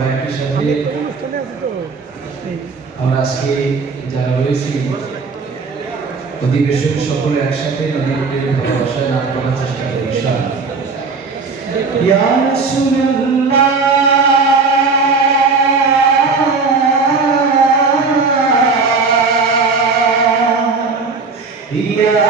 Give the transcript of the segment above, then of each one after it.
আমরা একই সাথে আমরা আজকে যারা রয়েছি অধিবেশন সকলে একসাথে নদীর ভালোবাসায় নাম করার চেষ্টা করি ইনশাআল্লাহ। ইয়া রাসূলুল্লাহ ইয়া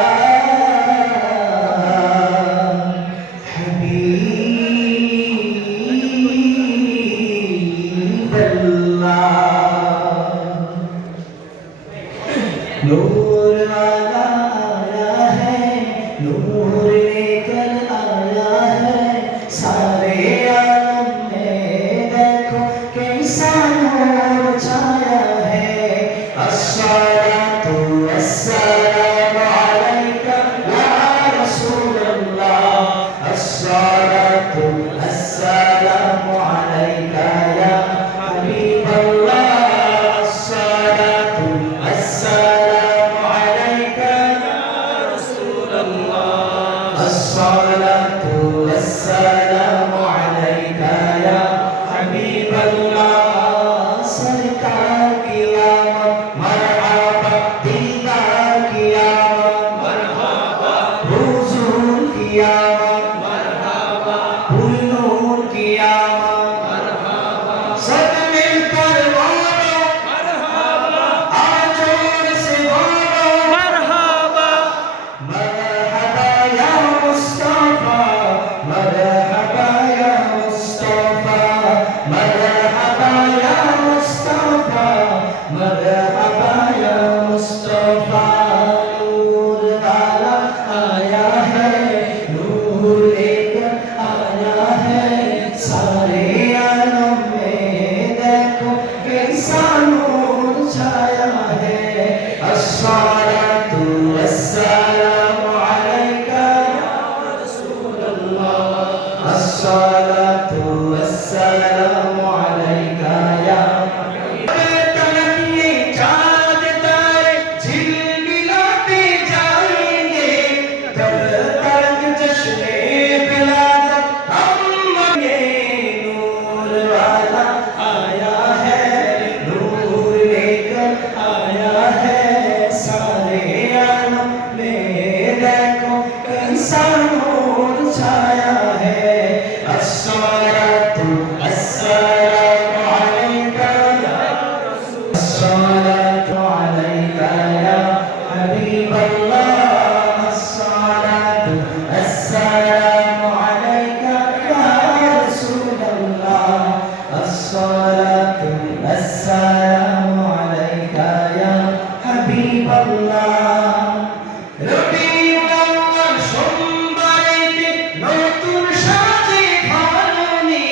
नूर वाला आया है, नूर लेकर आया है, सारे आलम में देखो कैसा नूर छाया है। अस्सलातु वस्सलामु अलैका या रसूल अल्लाह, अस्सलातु वस्सलामु अलैका या हबीब अल्लाह, अस्सलातु वस्सलामु الصلاة والسلام عليك يا حبيب الله सरकार की आमद मरहबा दीदार की आमद मरहबा हुजूर की आमद मरहबा नूर की आमद मरहबा सब मिलकर बोलो मरहबा आज जोर से बोलो मरहबा अस्सलातु वस्सलामु अलैका या रसूल अल्लाह, अस्सलातु वस्सलामु अलैका या तलकिए चाँद तारे झिलमिलाते जाएंगे, तब तक जश्ने विलादत हम मनाएंगे। नूर वाला आया है, नूर लेकर आया है, सारे आलम में देखो कैसा नूर छाया है। अस्सलातु वस्सलामु अलैका या रसूल, अस्सलातु अलैका या हबीब अल्लाह, अस्सलातु वस्सलामु अलैका या रसूल अल्लाह, अस्सलातु वस्सलामु अलैका या हबीब अल्लाह। রবিউল আউয়াল সোমবারেতে নতুন সাজে ধরণী,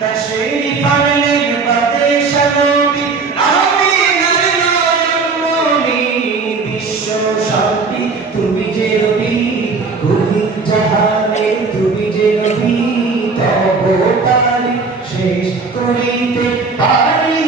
তাশরীফ আনলেন বাদশা নবী আমিনার নয়নমণি। বিশ্ব শান্তি তুমি যে নবী, কুল জাহানে তুমি যে নবী, তব তারিখ শেষ করিতে পারি